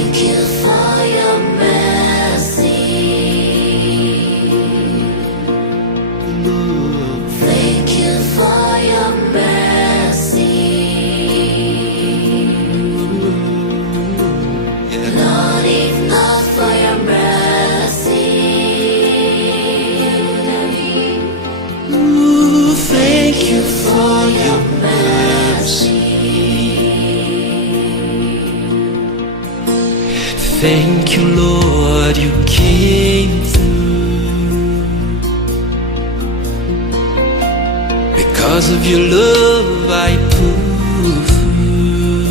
Thank you for your mercy. Thank you for your mercy. Lord, if not for your mercy. Thank you for your mercy. Thank you, Lord, you came through. Because of your love I pull through.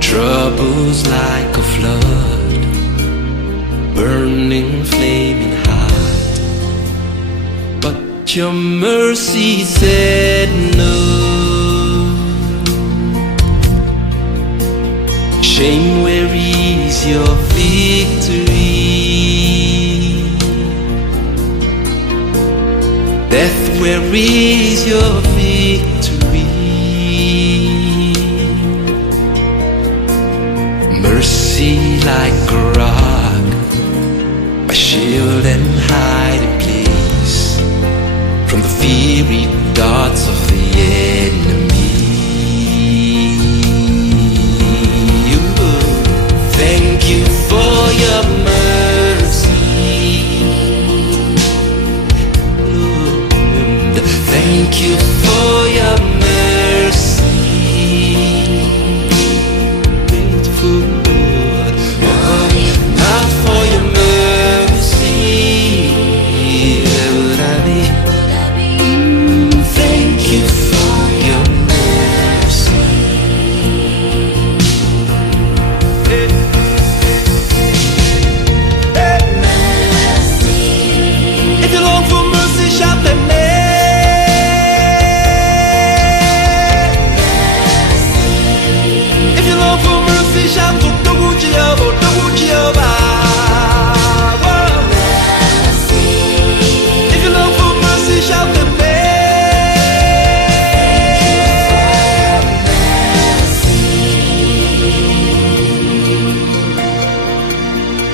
Troubles like a flood, burning, flaming hot, but your mercy said no. Shame, where is your victory? Death, where is your victory? Mercy like a rock, my shield and hiding place from the fiery darts of the enemy. Thank you for your mercy, Lord. Thank you for your mercy. Grateful, Lord. Not for your mercy, where would I be? Thank you for your mercy. If you long for mercy, shout the name. If you long for mercy, shout to Jehovah. If you long for mercy, shout the name.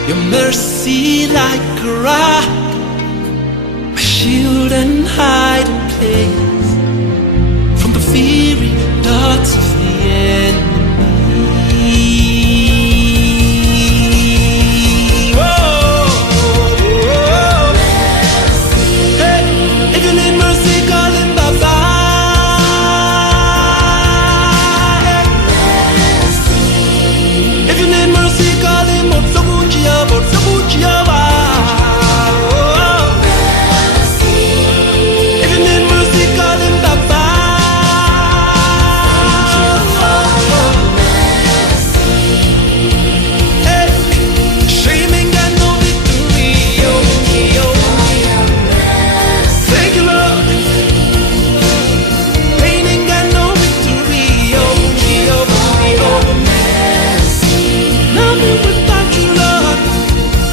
Your mercy like a rock, my shield and hiding place from the fiery darts of the enemy. Whoa, hey, if you need mercy, call him Baba. If you need mercy, call him Jehovah. If you need mercy, call him Baba. Hey, shame ain't got no victory. Thank you, Lord. Pain ain't got no victory. Nothing without you, Lord.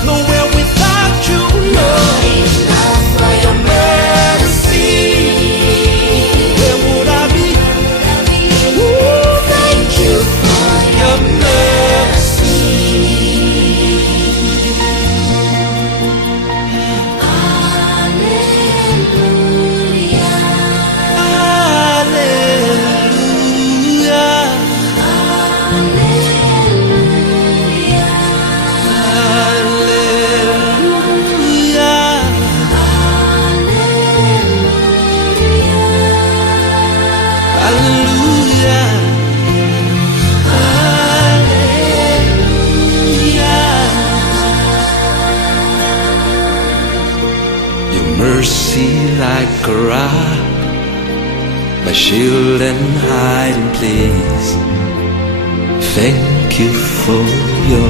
Nowhere without you, Lord. Not for your mercy. Where would I be? Ooh, Thank you for your mercy. Hallelujah. Hallelujah. Hallelujah. Your mercy like a rock, my shield and hiding place. Thank you for your